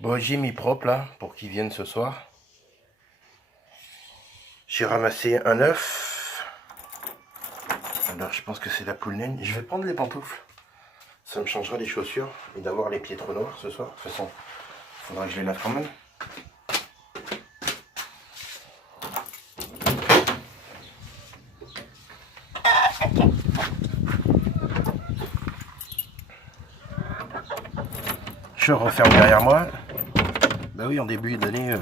Bon, j'ai mis propre là pour qu'ils viennent ce soir. J'ai ramassé un œuf. Alors je pense que c'est la poule naine. Je vais prendre les pantoufles. Ça me changera les chaussures et d'avoir les pieds trop noirs ce soir. De toute façon, il faudra que je les lave quand même. Je referme derrière moi. Bah oui, en début d'année,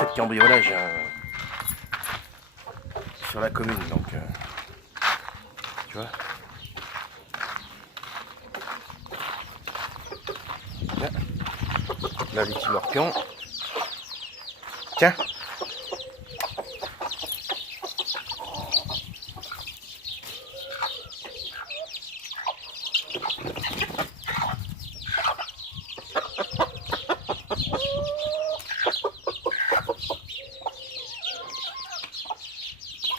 cette cambriolage sur la commune, donc tu vois. Là, là les petits morpions. Tiens.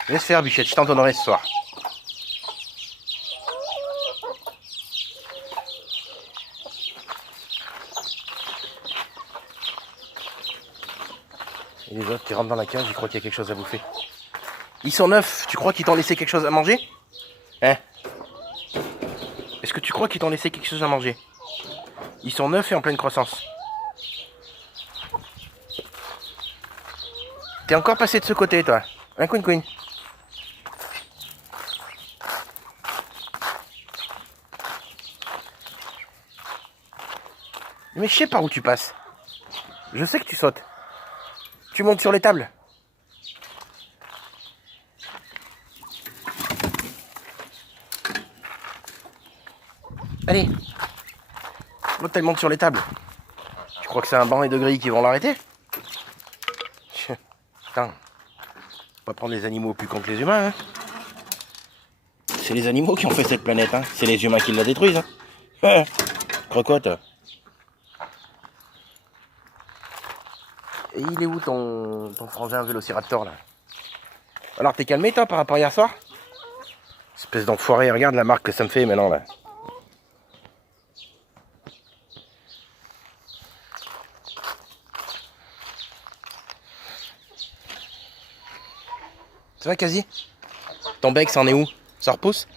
Laisse faire, Bichette, je t'en donnerai ce soir. Et les autres qui rentrent dans la cage, ils croient qu'il y a quelque chose à bouffer. Ils sont neufs, tu crois qu'ils t'ont laissé quelque chose à manger? Hein? Est-ce que tu crois qu'ils t'ont laissé quelque chose à manger? Ils sont neufs et en pleine croissance. T'es encore passé de ce côté, toi. Un queen queen. Mais je sais par où tu passes. Je sais que tu sautes. Tu montes sur les tables. Allez. L'autre, elle monte sur les tables. Tu crois que c'est un banc et deux grilles qui vont l'arrêter? Putain. On va prendre les animaux plus cons que les humains. Hein. C'est les animaux qui ont fait cette planète. Hein. C'est les humains qui la détruisent. Hein. Crocotte. Et il est où ton frangin vélociraptor là? Alors t'es calmé toi par rapport à hier soir? Espèce d'enfoiré, regarde la marque que ça me fait maintenant là. Ça va quasi? Ton bec ça en est où? Ça repousse?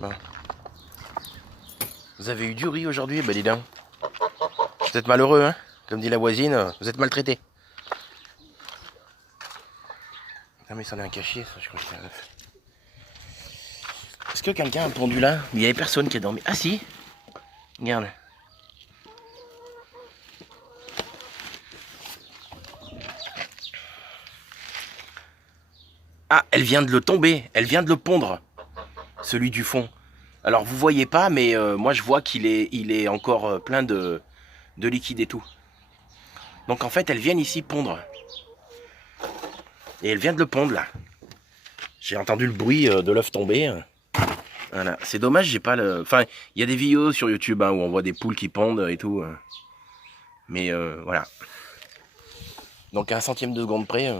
Non. Vous avez eu du riz aujourd'hui? Bah dis donc. Vous êtes malheureux hein? Comme dit la voisine, vous êtes maltraité. Ah mais c'en est un cachet ça, je crois que c'est un œuf. Est-ce que quelqu'un a pondu là? Il n'y avait personne qui a dormi. Ah si! Regarde. Ah, elle vient de le tomber, elle vient de le pondre, celui du fond. Alors vous voyez pas, mais moi je vois qu'il est encore plein de liquide et tout. Donc en fait, elles viennent ici pondre. Et elle vient de le pondre là. J'ai entendu le bruit de l'œuf tomber. Voilà, c'est dommage, j'ai pas le... Enfin, il y a des vidéos sur YouTube hein, où on voit des poules qui pondent et tout. Mais voilà. Donc à un centième de seconde près,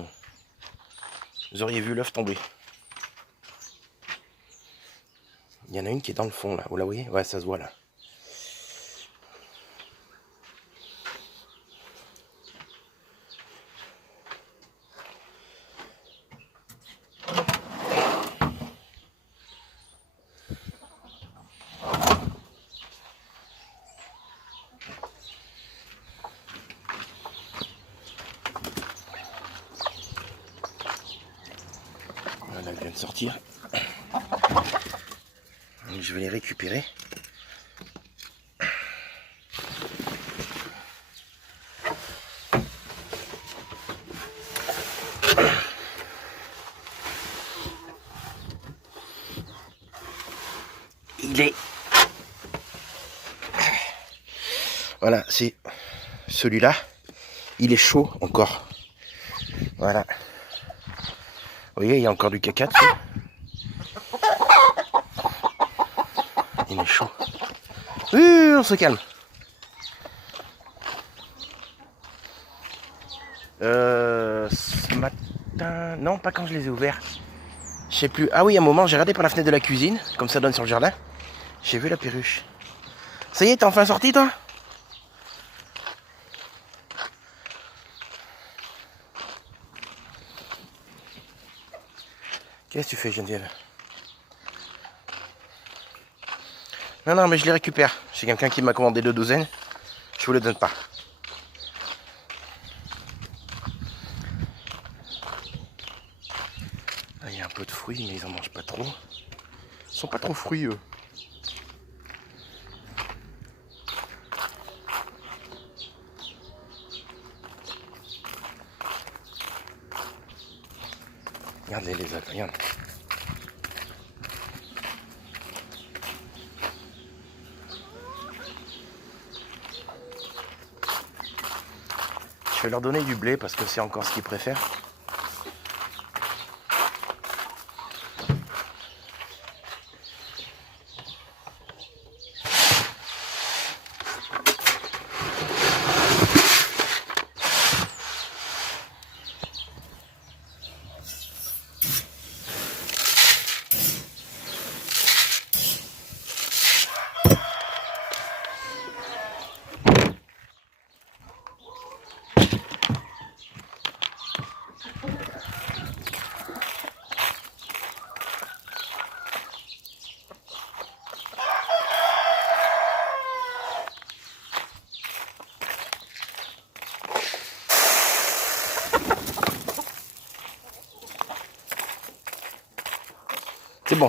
vous auriez vu l'œuf tomber. Il y en a une qui est dans le fond là, vous la voyez? Ouais, ça se voit là. Voilà, elle vient de sortir. Donc, je vais les récupérer. Il est... Voilà, c'est celui-là. Il est chaud encore. Voilà. Vous voyez, il y a encore du caca dessus. Il est chaud. On se calme. Ce matin... Non, pas quand je les ai ouverts. Je sais plus. Ah oui, à un moment, j'ai regardé par la fenêtre de la cuisine, comme ça donne sur le jardin. J'ai vu la perruche. Ça y est, t'es enfin sorti, toi? Qu'est-ce que tu fais, Geneviève? Non, mais je les récupère. J'ai quelqu'un qui m'a commandé 2 douzaines. Je vous les donne pas. Il y a un peu de fruits, mais ils en mangent pas trop. Ils sont pas trop fruits, eux. Regardez les autres, regarde. Je vais leur donner du blé parce que c'est encore ce qu'ils préfèrent.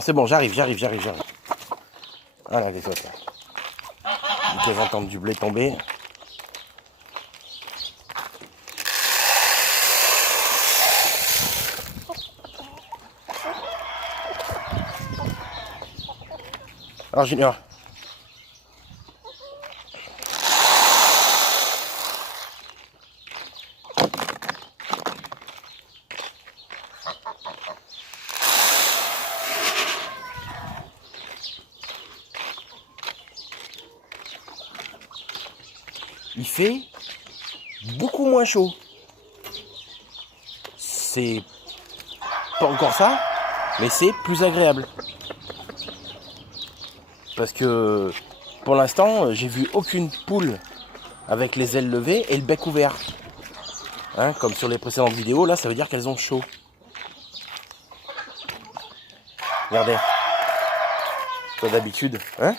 C'est bon, j'arrive. Voilà les autres là. Ils peuvent entendre du blé tomber. Alors Junior. Il fait beaucoup moins chaud. C'est pas encore ça, mais c'est plus agréable. Parce que pour l'instant, j'ai vu aucune poule avec les ailes levées et le bec ouvert. Hein, comme sur les précédentes vidéos, là ça veut dire qu'elles ont chaud. Regardez. Toi d'habitude, hein?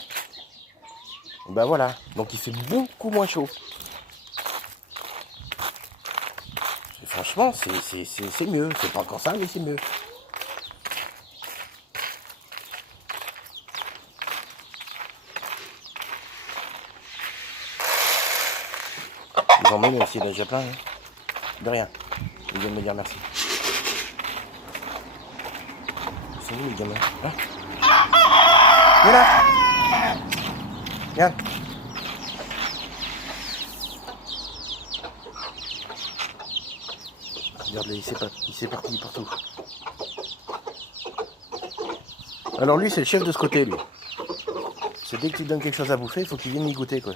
Ben voilà, donc il fait beaucoup moins chaud. Et franchement, c'est mieux. C'est pas encore ça, mais c'est mieux. Ils en mettent aussi, il y en a déjà plein. Hein. De rien. Ils viennent me dire merci. Ils sont où les gamins? Hein? Viens là! Viens! Regarde-le, il s'est parti partout. Alors lui, c'est le chef de ce côté, lui. C'est dès que tu donnes quelque chose à bouffer, il faut qu'il vienne y goûter, quoi.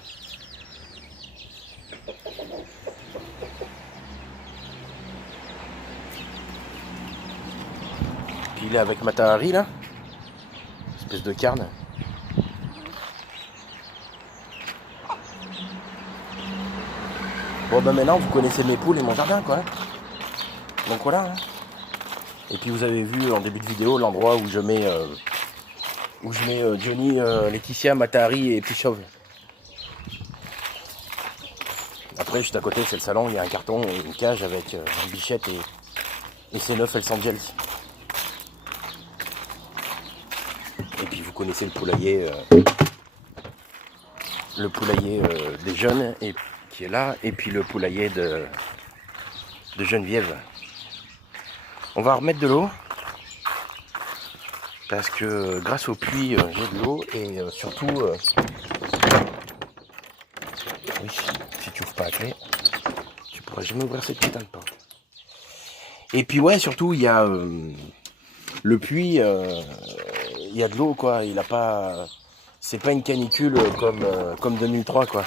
Puis il est avec Matahari, là. Espèce de carne. Bon, ben maintenant, vous connaissez mes poules et mon jardin, quoi. Donc voilà. Hein. Et puis vous avez vu en début de vidéo l'endroit où je mets Johnny, Laetitia, Matahari et Pichov. Après, juste à côté, c'est le salon, il y a un carton et une cage avec une bichette et ses 9 Hells Angels. Et puis vous connaissez le poulailler des jeunes et, qui est là, et puis le poulailler de Geneviève. On va remettre de l'eau parce que grâce au puits j'ai de l'eau et surtout oui, si tu ouvres pas la clé tu pourras jamais ouvrir cette putain de porte. Et puis ouais, surtout il y a le puits, il y a de l'eau quoi, il a pas, c'est pas une canicule comme 2003 quoi.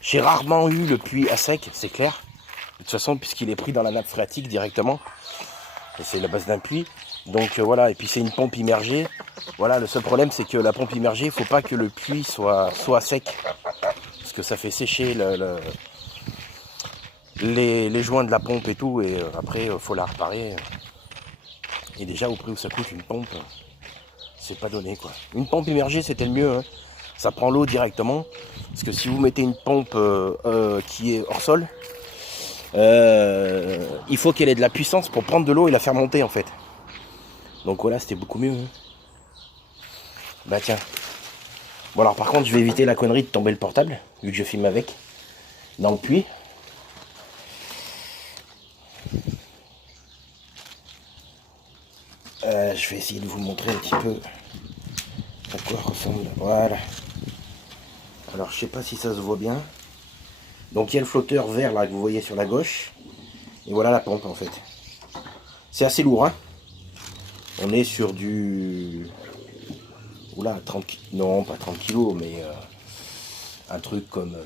J'ai rarement eu le puits à sec, c'est clair. De toute façon, puisqu'il est pris dans la nappe phréatique directement, et c'est la base d'un puits, donc voilà, et puis c'est une pompe immergée. Voilà, le seul problème c'est que la pompe immergée, il ne faut pas que le puits soit sec, parce que ça fait sécher les joints de la pompe et tout, et après il faut la réparer. Et déjà au prix où ça coûte une pompe, c'est pas donné quoi. Une pompe immergée c'était le mieux, hein. Ça prend l'eau directement. Parce que si vous mettez une pompe qui est hors sol, il faut qu'elle ait de la puissance pour prendre de l'eau et la faire monter en fait. Donc voilà, c'était beaucoup mieux. Hein. Bah tiens. Bon alors par contre je vais éviter la connerie de tomber le portable, vu que je filme avec, dans le puits. Je vais essayer de vous montrer un petit peu à quoi ressemble. Voilà. Alors je sais pas si ça se voit bien. Donc il y a le flotteur vert là que vous voyez sur la gauche. Et voilà la pompe en fait. C'est assez lourd hein. On est sur du... Oula, 30 kg. Non, pas 30 kg, mais un truc comme...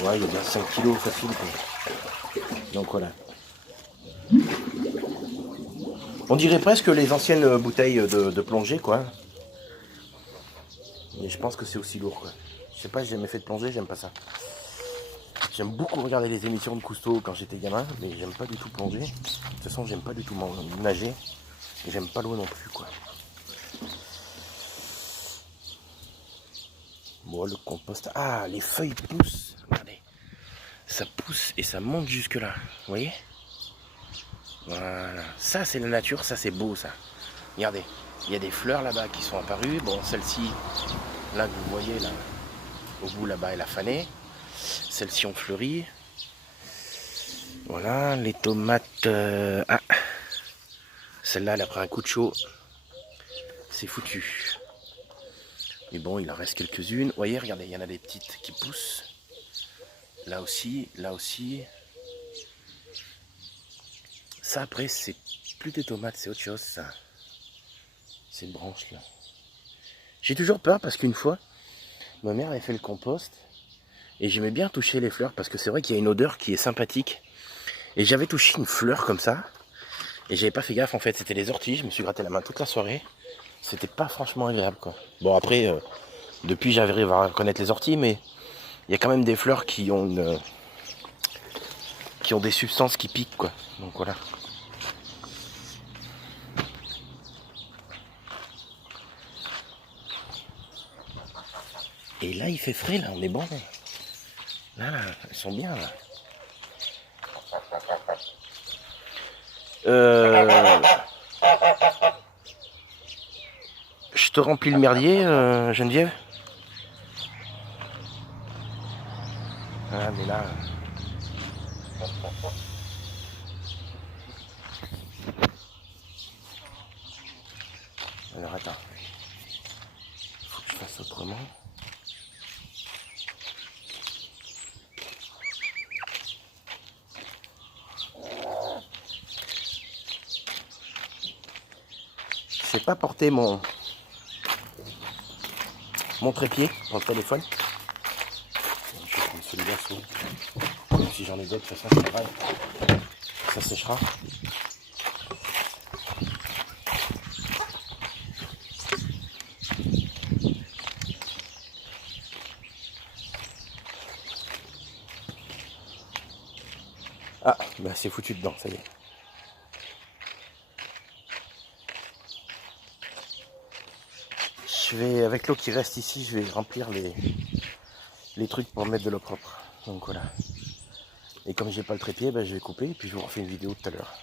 Ouais, il y a bien 5 kg facile quoi. Donc voilà. On dirait presque les anciennes bouteilles de plongée quoi. Mais je pense que c'est aussi lourd quoi. Je sais pas, j'ai jamais fait de plongée, j'aime pas ça. J'aime beaucoup regarder les émissions de Cousteau quand j'étais gamin, mais j'aime pas du tout plonger. De toute façon, j'aime pas du tout nager. Et j'aime pas l'eau non plus quoi. Bon, le compost. Ah, les feuilles poussent. Regardez. Ça pousse et ça monte jusque là. Vous voyez? Voilà. Ça, c'est la nature. Ça, c'est beau, ça. Regardez. Il y a des fleurs là-bas qui sont apparues. Bon, celle-ci, là, que vous voyez, là, au bout là-bas, elle a fané. Celles-ci ont fleuri. Voilà. Les tomates. Ah. Celle-là, elle a pris un coup de chaud. C'est foutu. Mais bon, il en reste quelques-unes. Vous voyez, regardez, il y en a des petites qui poussent. Là aussi, là aussi. Ça, après, c'est plus des tomates, c'est autre chose, ça. Ces branches-là. J'ai toujours peur parce qu'une fois, ma mère avait fait le compost. Et j'aimais bien toucher les fleurs parce que c'est vrai qu'il y a une odeur qui est sympathique. Et j'avais touché une fleur comme ça. Et j'avais pas fait gaffe, en fait. C'était les orties. Je me suis gratté la main toute la soirée. C'était pas franchement agréable, quoi. Bon, après, depuis, j'arrive à reconnaître les orties, mais il y a quand même des fleurs qui ont des substances qui piquent, quoi. Donc voilà. Et là, il fait frais, là, on est bon. Là, elles sont bien, là. Je te remplis le merdier, Geneviève. Ah, mais là... Alors, attends. Faut que je fasse autrement. Je sais pas porter mon trépied pour le téléphone. Je vais prendre celui-là sous. Même si j'en ai d'autres, de toute façon, c'est pas grave. Ça séchera. Ah, bah c'est foutu dedans, ça y est. Je vais, avec l'eau qui reste ici, je vais remplir les trucs pour mettre de l'eau propre. Donc voilà. Et comme j'ai pas le trépied, bah, je vais couper et puis je vous refais une vidéo tout à l'heure.